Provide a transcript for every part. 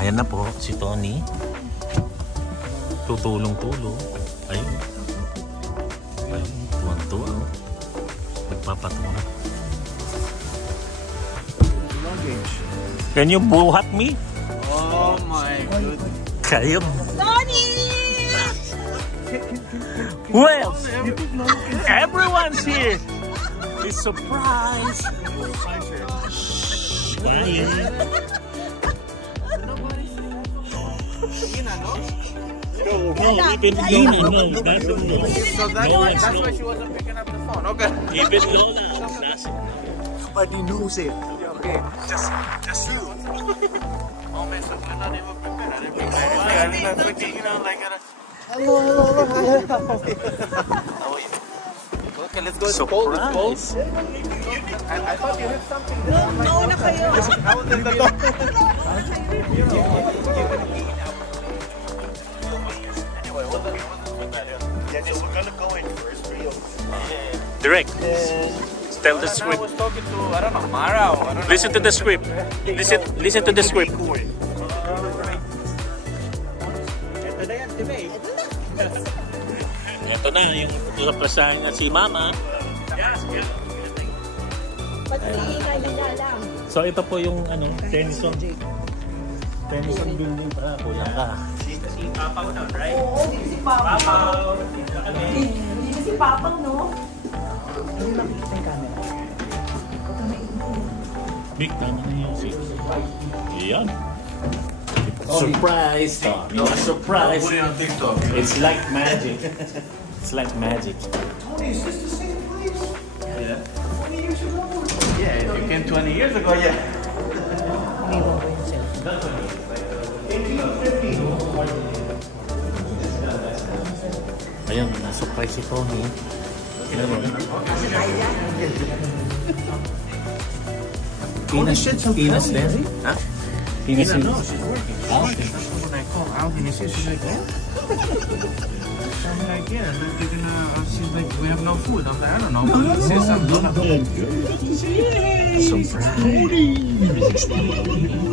Ayan na po si Tony. Tutulong-tulong. Ayun. Ayun. Tuwang-tuwa. Nagpapatulong. Can you buhat me? Oh my goodness. Kayo. Tony! Who else? Everyone's here. It's surprise. No, even Lina, no, doesn't know. So that's why she wasn't picking up the phone. Okay. Even Lola doesn't. Nobody knows it. Okay. Just you. Oh man, so we're not even prepared. I didn't expect, you know, like. Hello. How are you? Okay, let's go. Surprise. I thought you had something. No, na kayo. I was in the door. Anyway, what's the matter? Yeah, so we're gonna go in first, real. Direct. Tell the script. I was talking to, I don't know, Mara or I don't know. Listen to the script. Listen to the script. Ito na yan, Timay. Ito na yung naplasahan na si Mama. So ito po yung ano, Tennyson building pa. Kulang ka. Si Papa ko na, right? Oo, si Papa. Hindi si Papa, no? Hindi makikita yung camera. Big time na yung six. Ayan. Surprise! No, surprise! Put it on TikTok. It's like magic. It's like magic. Tony, is this the same place? Yeah. 20 years ago? Yeah, you came 20 years ago, yeah. Umiwan ko yung cellphone. 1850. Ayan, na-surprise si Tony. Tinas din? Ha? Tinas din? No, she's working. When I called out and she's like, yeah. I'm like, yeah, they're gonna, she's like, we have no food. I'm like, I don't know. Say something.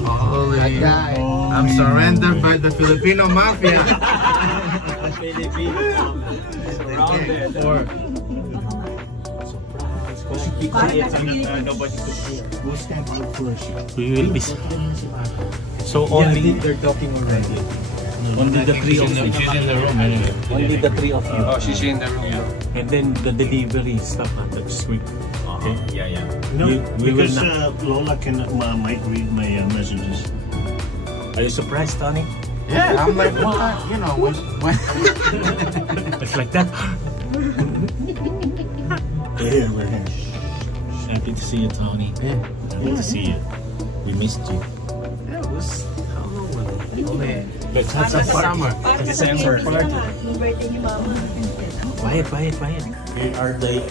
Holy, I'm surrendered by the Filipino mafia. Nobody could hear. We'll stand out first. We will be. So only They're talking already. only the three of you. She's in the room anyway. Only the three of you. Oh, she's in the room. And then the delivery stuff at the street. Okay. Yeah. No, We will because not. Lola might read my messages. Are you surprised, Tony? Yeah, I'm like, what? You know, when It's like that. Yeah, man. Happy to see you, Tony. Happy to see you. We missed you. yeah, it was how long was it? Only Let's have some summer. December party. Yung birthday ni Mama. Quiet. We are the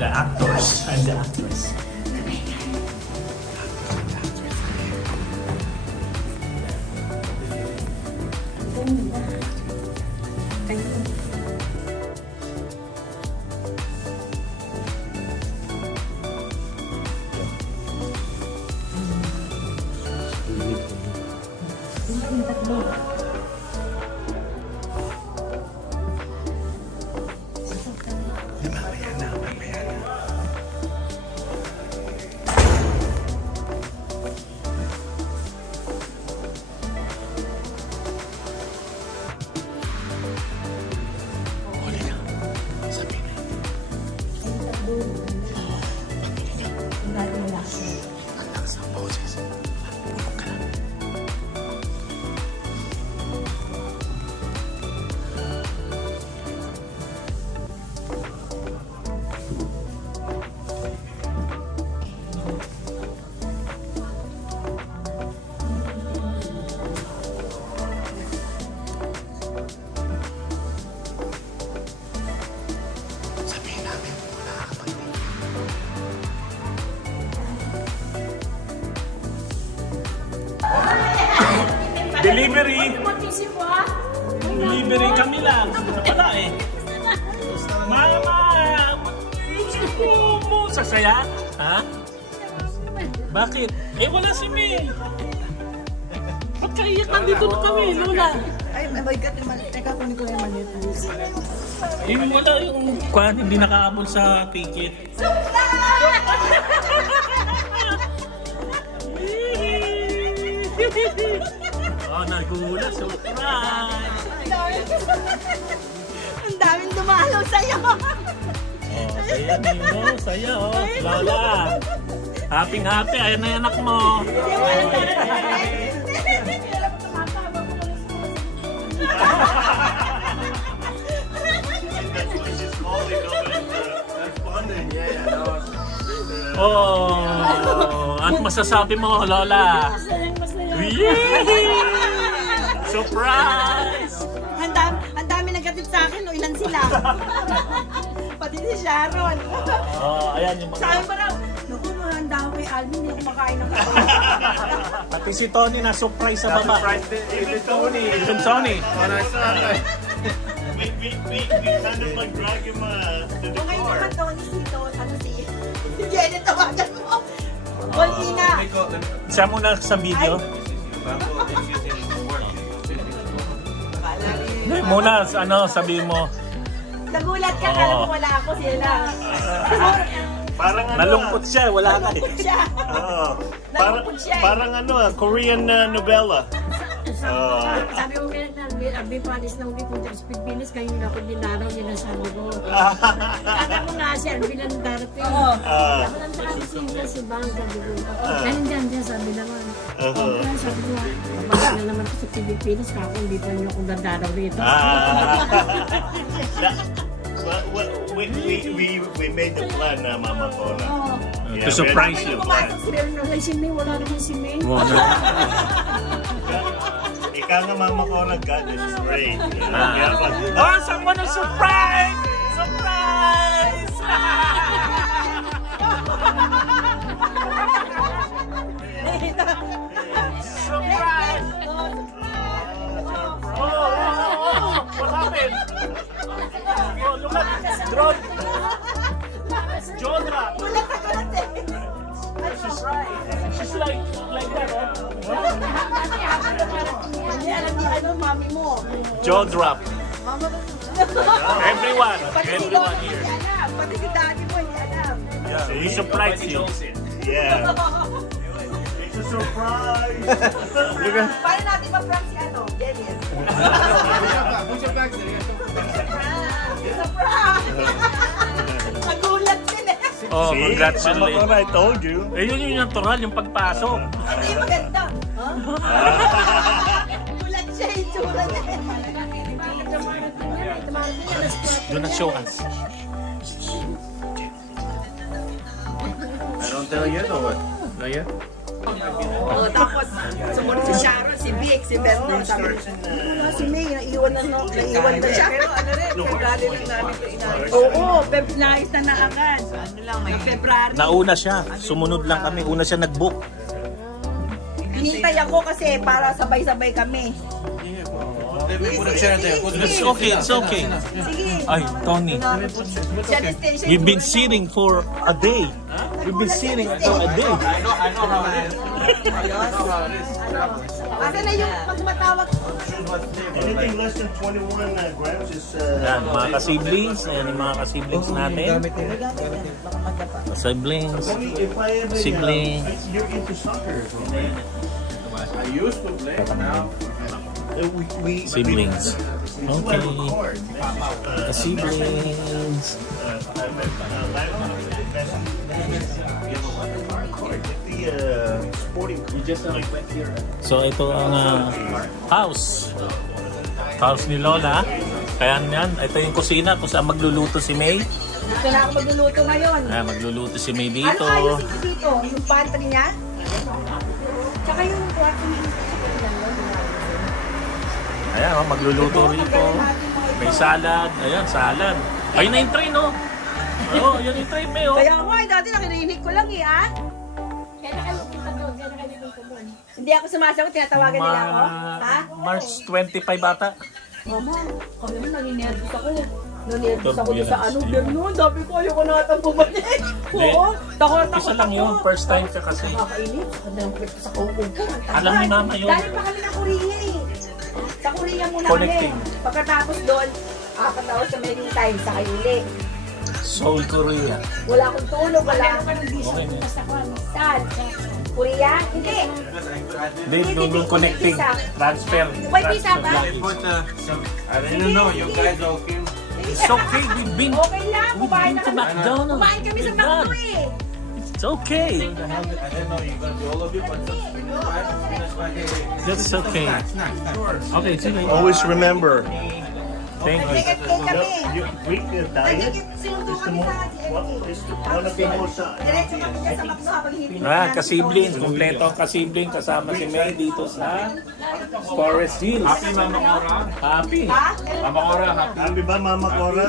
actors. I'm the actress. Delivery! Delivery kami lang. Ito pala eh. Mama! Isip mo sasaya? Ha? Bakit? Eh wala si May. Pagkaiyak, nandito na kami, Lola. Ay, my God, teka, kunin ko na yung manit. Yung wala yung kwan, hindi nakaabol sa ticket. Oh, nagulat, surprise! Ang daming dumalaw sa'yo. Oh, saya Nino, saya oh. Lola, happy, ayun na yung anak mo. Oh, ano masasabi mo, Lola? Yay! Surprise! Ang dami nagkatid sa akin, no? Ilan sila? Pati si Sharon. Oh, ayan yung Sabi mga... pa raw, naku, mahanda ako kay Alvin, hindi ako makain ng kain. Pati si Tony na surprise sa baba. Even Tony. Even Tony. We kind of like drag him to the Kung ngayon car. naman, Tony, si Jenny, tawagan mo. Bolina. Siya muna sa video. Muna, ano, sabihin mo. Nagulat ka, kala mo wala ako, sila. Parang ano, Nalungkot siya, wala ka eh. Nalungkot siya. Nalungkot siya eh. parang ano, Korean novela. Sabi ko kaya na, abi panis na ulit punta sa Pilipinas, kayo na ako dinaraw niya na sabi ko. Kala ko nga si Alvin ang darating. Ako lang nakakasingla si Bang, sabi ko. Nandiyan siya, sabi naman. Kaya sabi ko, babalik na naman ako sa Pilipinas, kako hindi pa niyo akong dadaraw rito. We made the plan na Mama Cola. To surprise you. Wala si May, wala naman si May. Ika nga Mama Cola, God is great. Oh, someone a surprise! Surprise! Surprise! Oh, what happened? Oh, look at drone. Jaw drop. She's like that, Hindi alam ni ano, mami mo. Jaw drop. Mama mo. Everyone Pati si here. Lola, hindi alam. Pati si daddy mo, hindi alam. Yeah, we surprise you. Yeah. It's a surprise. Paano natin ma-prank si ano? Jenny. Push it back. It's a prank! Nagulat din eh. Oh, See? Mama congratulations. Cola, I told you. Eh, yun yung natural, yung pagpasok. Ito yung maganda. Gulat siya, itsura niya. Do not show us. I don't tell yet or what? Not yet? Oh, tapos sumunod si Sharon, si Vic, si Bernard. Sabi niya, si May, naiwan na siya. Pero ano rin, February lang namin ito inayos. Oo, nais na agad. Ano lang, may February. Nauna siya. Sumunod lang kami. Una siya nag-book. Hinintay ako kasi para sabay-sabay kami. Put a chair there. It's okay, it's okay. Sige. Ay, Tony. Siya destination. We've been sitting for a day. We've been sitting for a day. I know how it is. I know how it is. Asa na yung pagmatawag? Anything less than 21 grams is... Yan, mga ka-siblings. Ayan yung mga ka-siblings natin. Siblings. If I ever... Siblings. You're into soccer. I used to play, now. Siblings. Okay. Siblings. So ito ang house. House ni Lola. Kaya yan, ito yung kusina kung saan magluluto si May. Dito na ako magluluto ngayon. Magluluto si May Ano dito. ayos ito dito? Yung pantry niya? Tsaka yung kwarto niya. Ayan, magluluto rito. May salad. Ayan, salad. Ayun na yung tray, no? Oo, yan yung tray, May, oh. Kaya nga, dati nakirinig ko lang eh, ah. Kaya na kayo kita doon, kaya na kayo dito doon. Hindi ako sumasagot, tinatawagan nila ako. Ha? March 25 ata. Mama, kami naman nanginervous ako. Nanirdos ako doon sa ano, gano'n. Sabi ko, ayoko na atang bumalik. Oo, takot Isa lang yun, first time ka kasi. Nakakainit. Ang dami sa kaupong ko. Alam ni Mama yun. Dahil pa kami ng Korea eh. Sa Korea muna Connecting. kami. Pagkatapos doon, 4 hours sa main time sa Kaili. Seoul, Korea. Wala akong tulog, wala akong Okay na. saan. Korea? Hindi. Hindi, doon connecting. Transfer. May visa ba? I didn't know you guys okay. It's okay, we've been Okay lang, kumain na to kami. McDonald's. Kumain kami sa We're done. McDo eh. It's okay. I didn't know you guys all of you, but That's okay. Okay, sige. Always remember, Thank you. Nag-FK kami. your Greek diet Sinundo is the kami most, sa GFK. is one of the most, Diretso kami dyan sa McDo habang hindi. Kasibling. Kompleto ang kasibling. Kasama si May dito sa Forest Hills. happy Mama Cora. Happy. Ha? Mama Cora, happy. happy ba Mama Cora?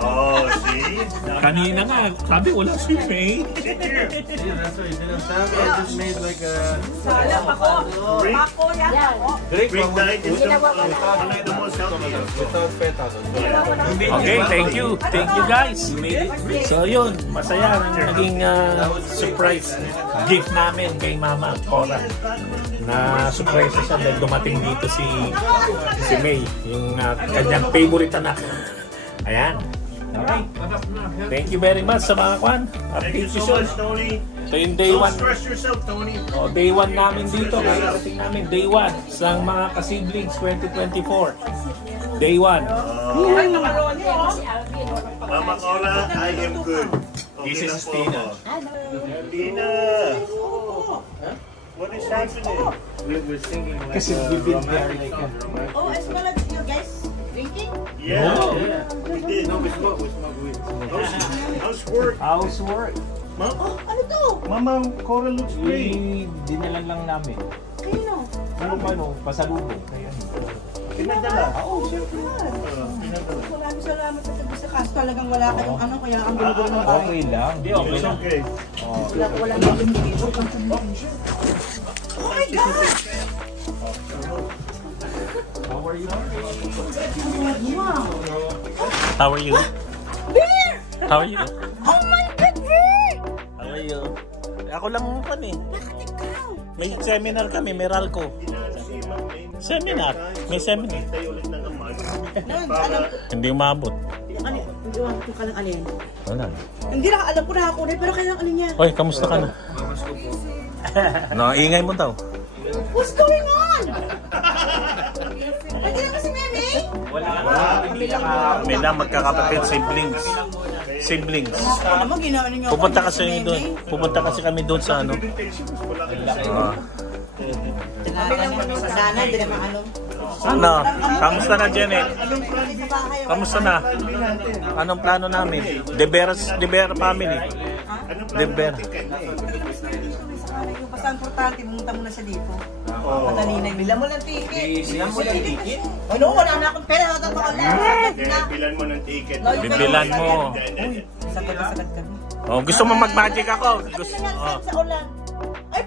Oh, see? Kanina nga, sabi wala si May. Yeah, that's what you didn't tell me. I just made like a Salam ako. Ako yan. Ako. Greek diet is one of the most healthy. without petals. Okay, thank you. Thank you guys. So yun, masaya ang naging surprise gift namin kay Mama Cora. Na surprise siya dahil dumating dito si May, yung kanyang favorite anak. Ayan. Okay. Thank you very much sa mga kwan. Thank you so much, Tony. Ito yung day Don't 1. stress yourself, Tony. Day 1 namin dito. Karating namin day 1 sa mga kasiblings 2024. Day 1. Ay, makaroni oh. Mama Cora, I am good. This is Okay lang Tina. po ako. Tina! What is happening? We're singing like Kasi we've been there like Oh, as well as you guys drinking? Yeah, yeah. we did. No, we smoke weed. How's work? How's work? Oh, ano to? Mama Cora looks great. Dinalan lang namin. Kanino? Pasalubong. Pinadala. Oo, syempre man. Maraming salamat sa tabi sa kaso. Talagang wala kayong ano, kaya ang gulo-gulo ng bahay. Okay lang. It's okay. Wala na yung dito. Oh my God! How are you? Wow! How are you? Beer! How are you? Oh my God, Beer! How are you? Ako lang pan eh. Bakit ikaw? May seminar kami, may Ralco. Seminar. May seminar. Hindi umabot. Ano? Hindi ko ka lang alin. Wala. Hindi na alam ko na ako na, pero kailangan alin niya. Oy, kamusta ka na? No, ingay mo daw. What's going on? Hindi na kasi Meme? May lang magkakapatid, siblings. Siblings. Ano mo ginawa ninyo? Pupunta kasi doon. Pupunta kasi kami doon sa ano. Sana, hindi naman ano. Ano? Kamusta na, Janet? Kamusta na? Anong plano namin? De Vera family. De Vera. Basta importante, pumunta muna siya dito. Madali na yun. Bilan mo ng ticket. Bilang mo lang ticket? Ano, wala na akong pera. Totoo lang. Bilan mo ng ticket. Bibilan mo. Sagad na sagad kami. Oh, gusto mo mag-magic ako? Gusto. Oh. Sa ulan. Ay,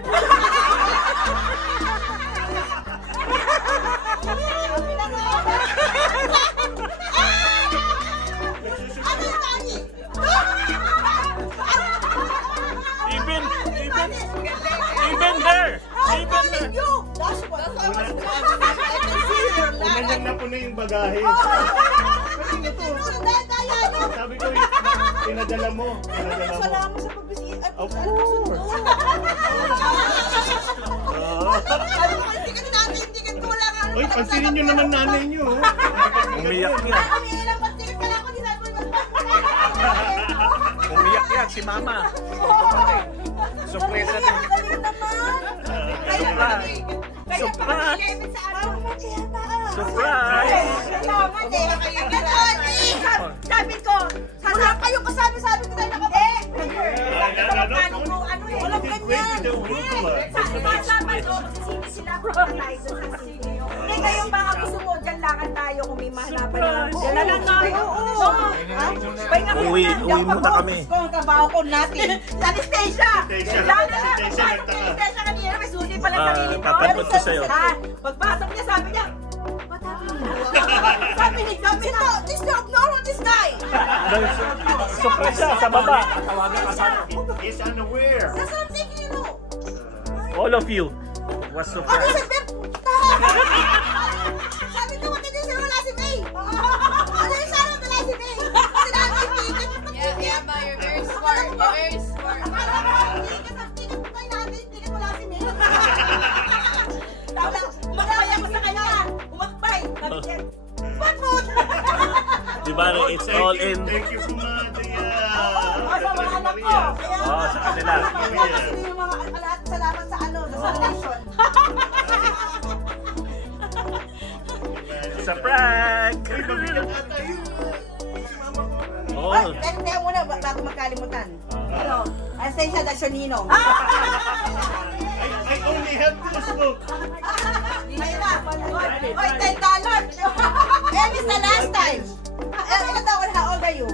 Even her. Unang na po na yung bagahe. Sabi ko, pinadala mo. Pinadala mo. Salamat sa pagbisita. Of course. Hindi ka na natin, hindi ka wala nga. Uy, pansinin nyo naman nanay nyo. Umiyak yan. Kami ilang pagtikat ka lang ako, hindi natin Umiyak yan si Mama. Surprise natin. Surprise! Sabi ko, wala kayong kasabi-sabi ko tayo nakabe. Walang ganyan. Sabi ko, magsisini sila ako ng license sa senior. Hindi kayong baka gusto mo, dyan lakad tayo kung may mahanapan naman. Dyan lang tayo. Uwi muna kami. Kung ang trabaho ko natin. Sa Anastasia! Anastasia kanina, may susi pala sarili ko. Tatanggol ko sa'yo. Pagpasok niya, sabi niya, what happened? Sabi ni Gabi na, ignore this guy. Surprise siya sa baba. He's unaware. That's what I'm thinking, you know. All of you was surprised. Sabi ko, maganda siya wala si May. Ano yung sarap wala si May? Sinabi yung ticket. Yeah, but you're very smart. You're very smart. Ticket mo kayo natin, ticket wala si May. Umakbay ako sa kanya. Umakbay. Sabi niya, what food? Diba, it's all in. Thank you from the Sa mga anak ko. Oh, sa kanila. Kasi yung mga lahat salamat sa ano, sa salvation. Sa prank! Oh, Ay, teka muna, bago magkalimutan. Ano? Asensya da Sionino. I only have this book. Ayun na. Oy, $10. And it's the last time. Ilan taon, how old are you?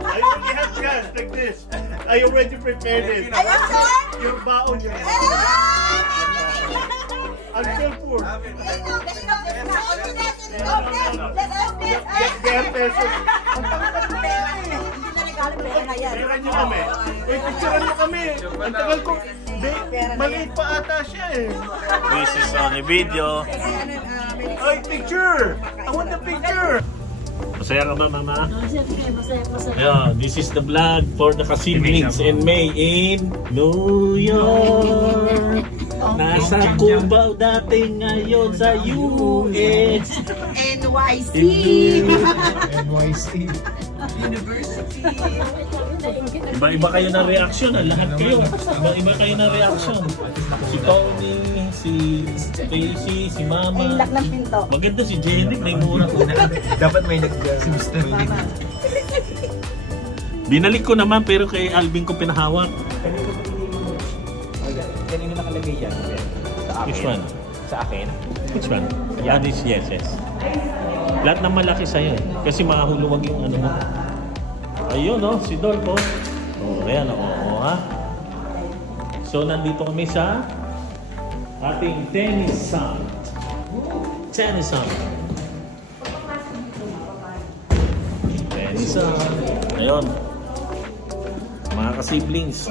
I only have cash like this. I already prepared it. Are you sure? Your baon yun. I'm so poor. Kaya pesos. Pera niyo kami. Picturean mo kami. Ang tagal ko. Maliit pa ata siya eh. this is on a video. Ay, picture! I want the picture! Masaya ka ba, Mama? Masaya. Yeah, this is the vlog for the Kasiblings and May in New York. Nasa Cubao dati, ngayon sa US. NYC. Iba-iba kayo ng reaksyon, lahat kayo. Iba-iba kayo ng reaksyon. Si Tony, si Stacy, si Mama. Lock ng pinto. Maganda si Jenny, may mura ko. Dapat may nag-sister. Binalik ko naman pero kay Alvin ko pinahawak. Kanino nakalagay yan? Sa akin? Which one? Sa akin? Which one? Yeah, this, yes. Lahat ng malaki sa'yo. Kasi makahuluwag yung ano mo. Ayun, no? Si Dolpo. Oh, ayan, ha? So, nandito kami sa ating tennisan. Tennisan. Ayun. Mga ka-siblings.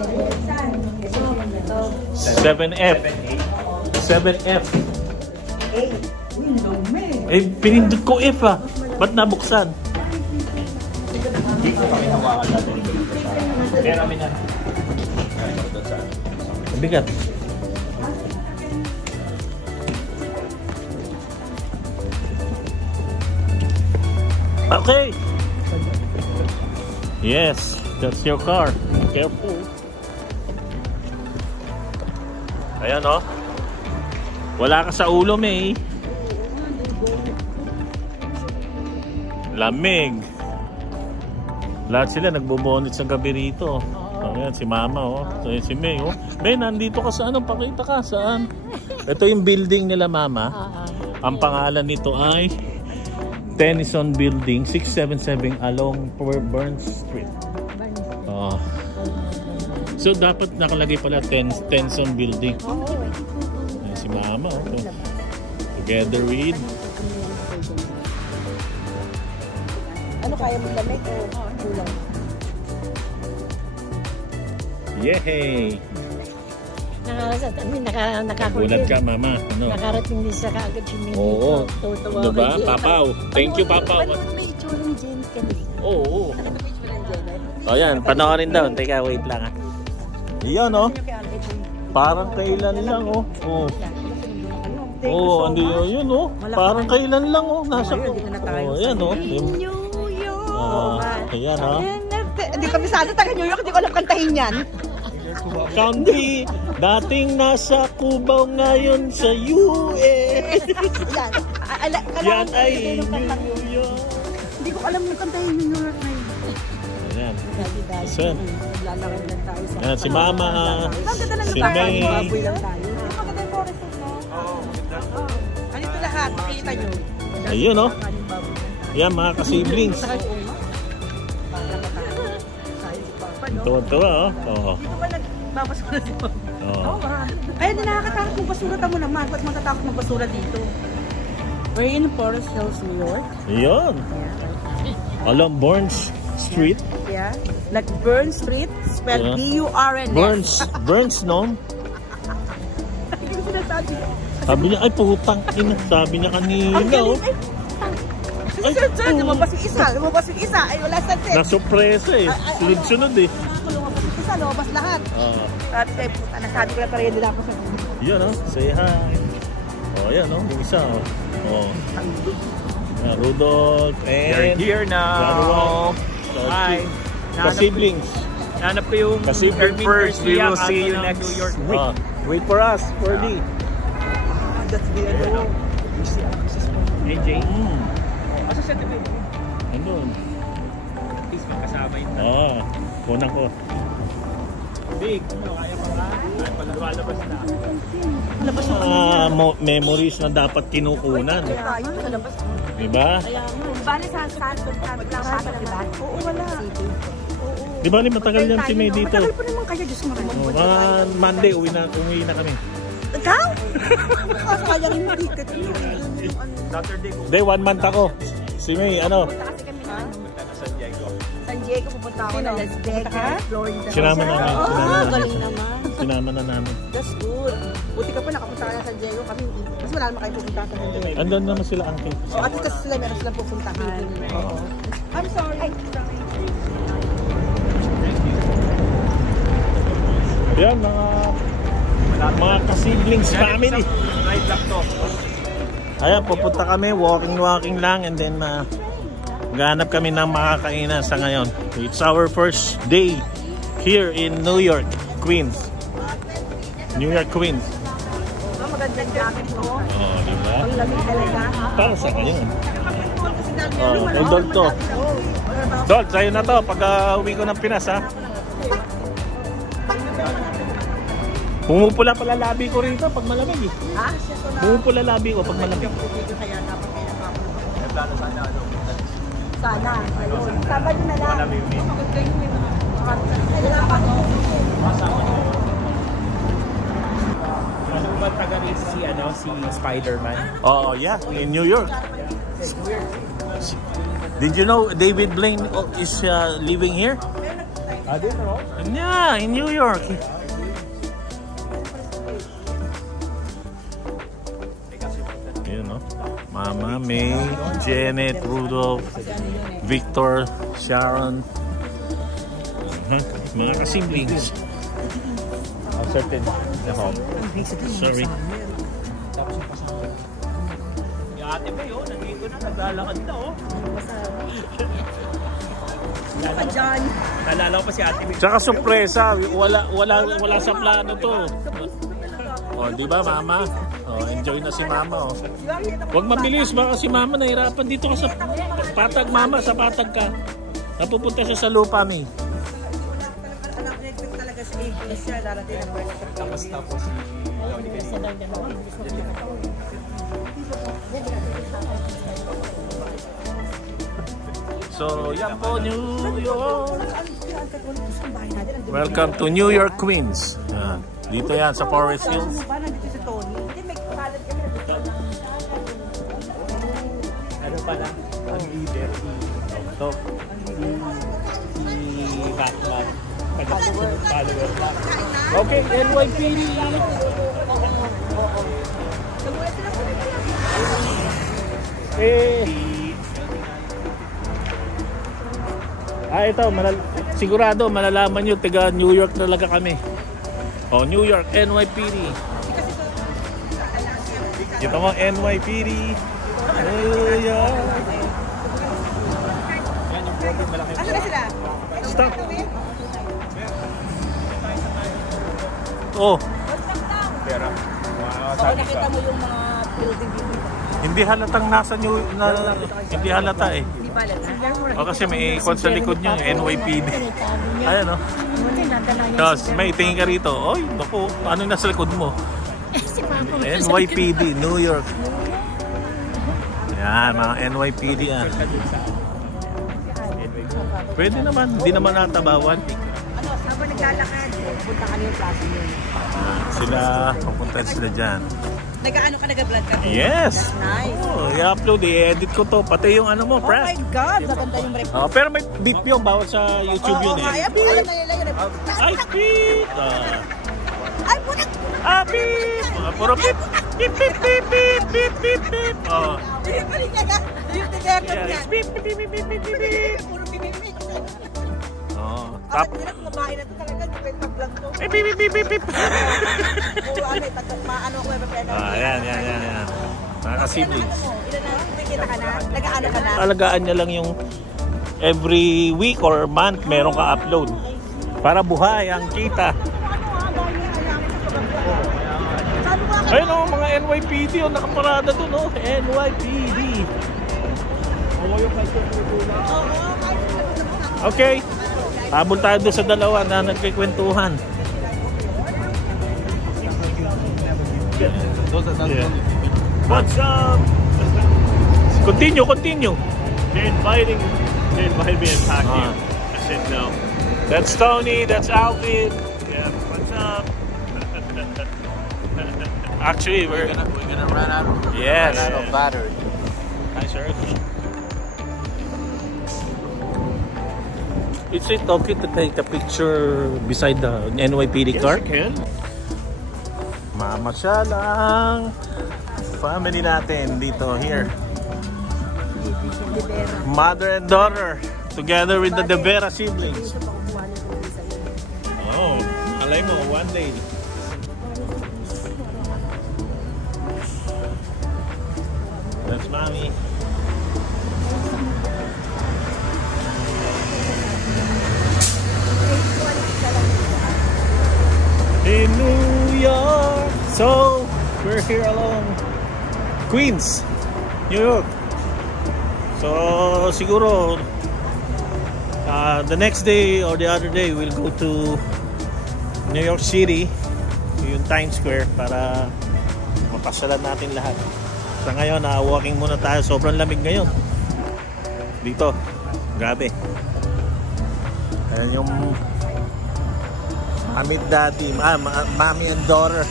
7F. 7F. Eh, pinindot ko F ah. Ba't nabuksan? Hindi ko kami hawakan natin. Pero kami na. Bigat. Okay. Yes, that's your car. Careful. Ayan oh. Wala ka sa ulo, May. Lamig. Lahat sila nagbobonit sa gabi rito. Ayan, si Mama oh. Ayan, si May oh. May, nandito ka sa ano? Pakita ka saan? Ito yung building nila, Mama. Ang pangalan nito ay Tennyson Building, 677 along Burns Street. Oh. So dapat nakalagay pala Tennyson Building. Ayan, si Mama oh. Together with Ano kaya mo lamig o kulang? yehey! Nagulat ka, Mama. Ano? Nakarating din sa kaagad si Minnie. Oo. Tutuwa Diba? kay Jenna. Papaw. Thank you, Papaw. Ano may itsura ni Jenny kanina? Oo. Ano may itsura ni Jenny? O yan, panoorin daw. Teka, wait lang ha. Iyan oh. Parang kailan lang oh. Oh. Oh, andi yun oh. Parang kailan lang oh. Nasa ko. Oh, ayan oh. New York. Ayan oh. Hindi kami sana taga New York, hindi ko alam kantahin yan. Country, dating nasa Cubao ngayon sa US. Yan ay New York. Hindi ko alam yung kantahin New York na yun. Ayan. Listen. Naglalakad lang tayo sa... Ayan, si Mama. Si May. Baboy lang tayo. Maganda yung forest mo. Ano ito lahat? Makita nyo. Ayun oh. Yan mga ka-siblings. Tuwa-tuwa oh. Oo. Dito ba nagbabasura si Papa? Oo. Kaya din nakakatakot ng basura. Tamo naman. Ba't matatakot ng basura dito? We're in Forest Hills, New York. Yun. Along Burns Street. Yeah. Like Burns Street, spelled B-U-R-N-S. Burns, no? Sabi niya, ay putang ina. Sabi niya kanina, oh. Ay, sir, lumabas yung isa. Ay, wala sa set. Nasurpresa eh. Sunod-sunod eh. Lumabas yung isa, lumabas lahat. Sabi ko, puta, nasabi ko na pa rin nila ako sa mga. Yun, oh. Say hi. Oh, yan, oh. Yung isa, oh. Oh. Rudolph and... They're here now. Hi. Ka-siblings. Nanap ko yung Ka-siblings first. We will see you next New York. Wait for us, Ferdy. That's the end. AJ. Asa siya tabi? Andun. Please, magkasama yun. Kunan ko. Big, kaya pa nga. Palabas na. Memories na dapat kinukunan. Diba? Bali sa diba? Oo, wala. Diba matagal yan si May dito? Matagal po naman kaya, Diyos mo rin. Monday, uwi na kami. Ikaw? Kaya rin mo dito. Saturday ko. Day, 1 month ako. Si May, ano? San Diego. San Diego, pupunta ako na Las Vegas, Florida. Sinama na namin. Galing naman. Sinama na namin. That's good. Buti ka pa nakapunta ka na San Diego. Kami, mas wala naman kayo pupunta sa San Diego. Andun naman sila, Uncle. So, at least kasi sila meron silang pupuntahan. I'm sorry. Yan, mga ka-siblings family. Right back to. Ayan, pupunta kami, walking lang, and then ganap kami ng makakainan sa ngayon. It's our first day here in New York, Queens. New York, Queens. Magandang jacket mo. Diba? Ang lamig talaga. Para sa kanya. Dol to. Dol, sa'yo na to pag uwi ko ng Pinas, ha? Pumupula pala labi ko rito pag malamig eh. Ha? Pumupula labi ko pag malamig. Kaya dapat kaya sana. Ayun. Sabado na lang. Ano ba taga si Spider-Man? Oh, yeah, in New York. Did you know David Blaine is living here? Dito, no? Yeah, in New York. You know, Mama, May, Janet, Rudolph, Victor, Sharon. Mga ka-siblings. Certain. Sorry. Yung ate ba yun? Nandito na. Naglalakad na, oh. Pa dyan. Nalala ko pa si ate May. Tsaka sorpresa, wala sa plano to. Oh, di ba, Mama? Oh, enjoy na si Mama, oh. Huwag mabilis, baka si Mama nahirapan dito ka sa patag, Mama, sa patag ka. Napupunta siya sa lupa, May. Talaga sa English siya, darating ang birth. Tapos So, yan po, New York. Welcome to New York, Queens. Yan. Dito yan sa Forest Hills. Nandito si Tony. Hindi, may kalat kami. ano pala? Ang leader. So, Si Batman. Follower lang. okay, NYPD. Ito, sigurado malalaman nyo, taga New York talaga kami. Oh, New York, NYPD. Kita mo, NYPD. New York. Ano na sila? Stop. Oh, Pero, Nakita mo yung mga building dito. hindi halatang nasa hindi halata eh. Hindi pala. O kasi may icon sa likod nyo, NYPD. Ayan o. Tapos may tingin ka rito. Oy, naku, ano nasa likod mo? NYPD, New York. Yan, mga NYPD yan. Pwede naman, hindi naman natabawan. Ano, habang naglalakad, punta kami yung plaza yun. Sila, pupunta sila dyan. Nag-ano ka, nag-vlog ka? Yes. Nice. Oh, i-upload, i-edit ko to. Pati yung ano mo, Oh Brad. my God, maganda yung break. Oh, pero may beep yung bawat sa YouTube yun eh. Alam na nila yun. Ay, beep! Ay, punak! Beep! Puro beep! Beep, beep, beep, beep, beep, beep, beep. Oh. Yung pa rin niya, yung tigerno Yeah, niya. it's beep, beep, beep, beep, beep, beep, beep. Puro bibibig. Oh. Kapag nila kung babae na ito talaga, hindi pwede mag-vlog to. Beep, beep, beep, beep, beep. Puro ano, maano ko, Yan. Mga ka-siblings. Ilan na, kumikita ka na? Nag-ano ka na? Alagaan niya lang yung every week or month meron ka upload. Para buhay ang kita. Ayun o, mga NYPD o, nakaparada dun o. NYPD. Okay. Habol tayo doon sa dalawa na nagkikwentuhan. Yeah. What's up? Continue. They invited me to talk to you. I said no. That's Tony, that's Alvin. Yeah, what's up? Actually, we're gonna run out of yes. battery. Hi, sir. Is it okay to take a picture beside the NYPD car? Yes, you can. Mamasyal ang family natin dito here. Mother and daughter together with the De Vera siblings. Oh, alay mo, one day. That's mommy. In New York. So, we're here along Queens, New York. So, siguro the next day or the other day we'll go to New York City, yung Times Square, para mapasyalan natin lahat. Sa ngayon, walking muna tayo. Sobrang lamig ngayon dito. Grabe. Ayan yung Mami and Daddy, Mommy and daughter.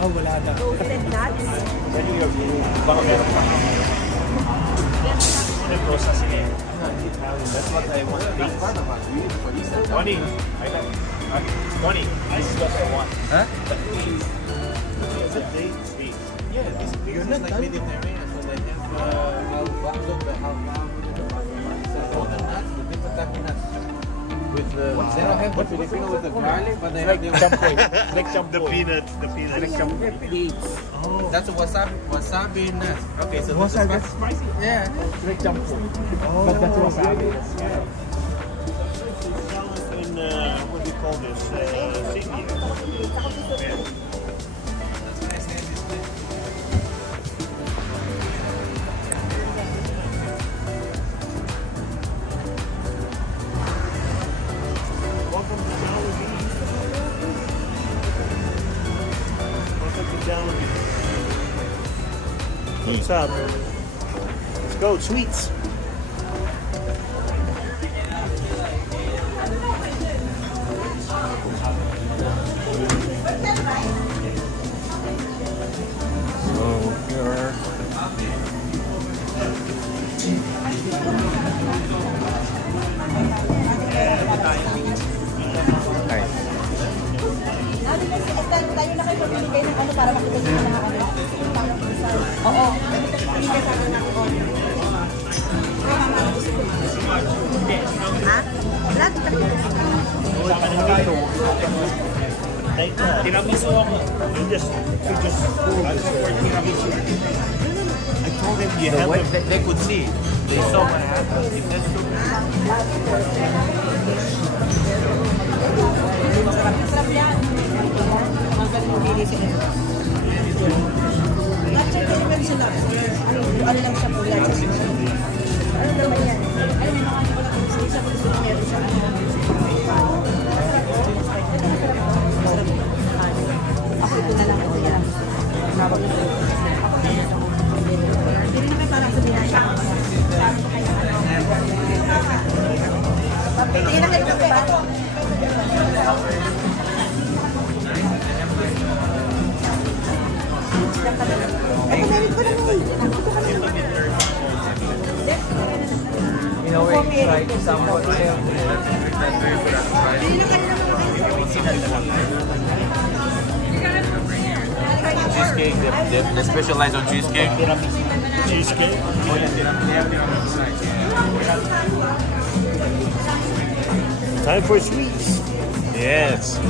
Oh, wala na. Baka meron pa. That's what I want. Tony, Tony, this is what I want. Huh? The dates. Yeah, you're not like Mediterranean, so they have the different type of nuts. With the they don't have the Filipino with the garlic, but they have the The peanuts. Oh, that's a wasabi nut. Okay, so Wasabi, that's spicy. yeah. Like jumbo. But that's wasabi. In what do you call this? Sydney. Welcome to Jollibee. What's up? Let's go, sweets. So here. Hi. Tayo na kayo magbibigay ng ano para makita nyo na ano. Oo. Bibigay sa akin natin on. Ha? Lahat Tiramisu ako. You just I told him you have to. They could see. They saw what happened. If that's true. Sarap yan. Magaling pili sila. Actually, kasi meron sila. Ano lang siya po yan. Ano naman yan? Ano may mga hindi ko lang Cheesecake, they specialize on cheesecake. Cheesecake. Time for sweets. Yes.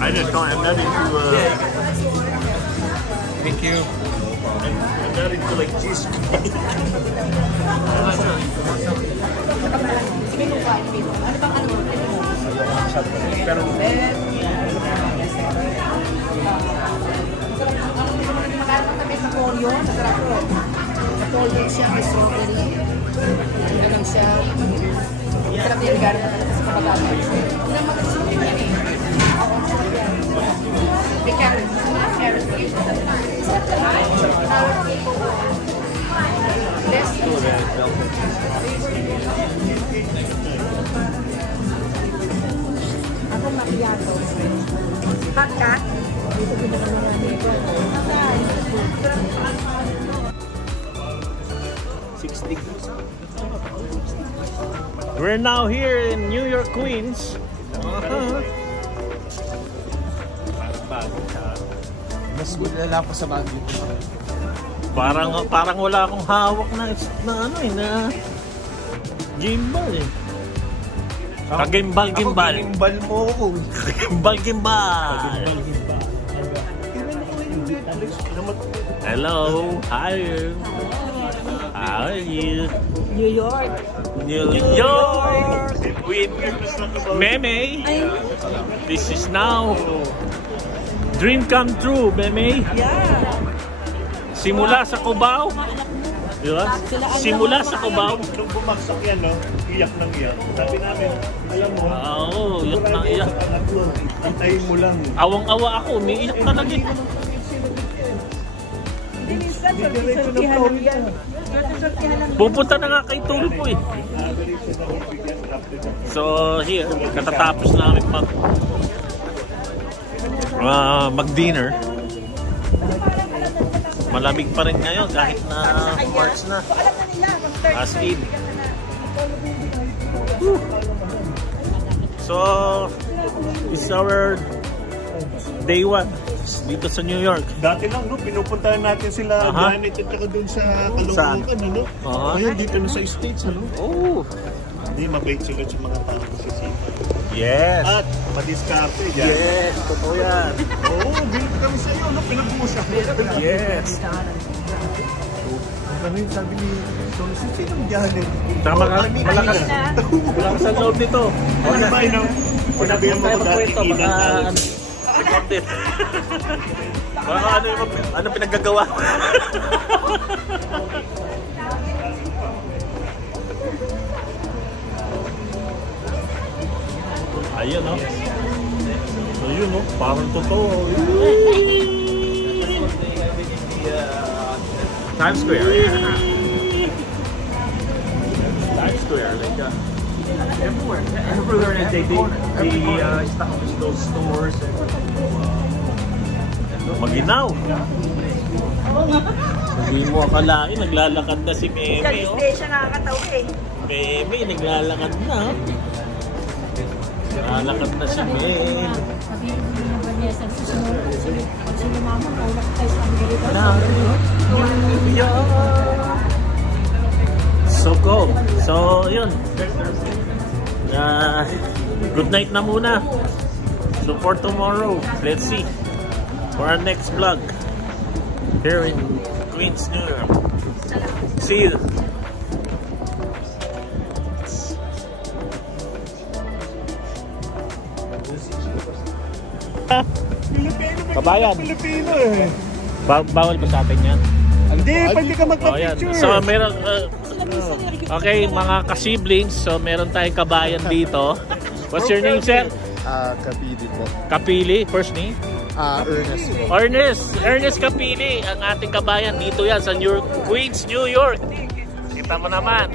I just don't. I'm not into. Thank you. I'm not into like cheesecake. Napolyo siya, may strawberry. Ganun siya. Sarap yung lugar na talaga sa kapagatan. Hindi naman kasi yan eh. Oo, sarap yan. May carrot. Carrot cake. Carrot cake. Less than siya. Ako macchiato. Hot ka? Dito pinakamarami ko. We're now here in New York, Queens. Mas lala pa sa Baguio. Parang wala akong hawak na gimbal eh. Kagimbal. Gimbal mo. Gimbal. Hello, how are you? How are you? New York. New York with Meme. This is now dream come true, Meme. Yeah. Simula sa Cubao. Diba? Simula sa Cubao. Nung bumagsak yan, no? Iyak ng iyak. Sabi namin, alam mo, Iyak na iyak. Antayin mo lang. Awang-awa ako, umiiyak talaga. Pupunta na nga kay Tulpo eh. So here, katatapos namin mag-dinner. Malamig pa rin ngayon kahit na March na. As in. So, it's our day 1 dito sa New York. Dati lang, no? Pinupuntahan natin sila Janet at saka dun sa Caloocan, ano? Ngayon dito na sa States, ano? Oh! Hindi, mabait sila sa mga tao kasi sila. Yes! At madiskarte dyan. Yes! Totoo yan! Oo, bilip kami sa iyo, no? Pinag-uusap mo. Yes! Ganun sabi ni Jones, sinong Janet? Tama ka, malakas ang loob nito. Ano ba, ino? Pinabihan mo ko dati inan. Recorded. Baka ano pinaggagawa? Ayun, no? Ayun, no? Parang totoo. Times Square. Times Square, like everywhere they establish those stores. Maginaw. Sabi mo akalain, naglalakad na si Meme. Hindi siya nakakatawa eh. Meme, naglalakad na. Naglalakad na si Meme. So cool. So yun. Good night na muna. So for tomorrow, let's see for our next vlog here in Queens, New York. See you. Kabayan. Pilipino eh. Bawal ba sa atin yan? Hindi, pwede ka magpa-picture. So meron okay, mga ka-siblings, so meron tayong kabayan dito. What's your name, sir? Kapili po. Kapili, first name? Ernest po. Ernest Kapili, ang ating kabayan dito yan sa Queens, New York. Kita mo naman.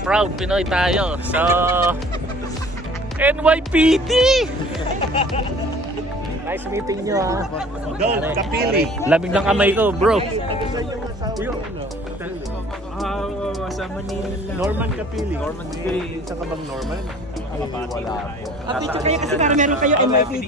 Proud Pinoy tayo. So NYPD. Nice meeting nyo, ha. Kapili. Lamig ng kamay ko, bro. Sa Manila lang. Norman Kapili. Norman Kapili. Sa kabang Norman. Wala po. Picture kayo kasi parang meron kayo NYPD.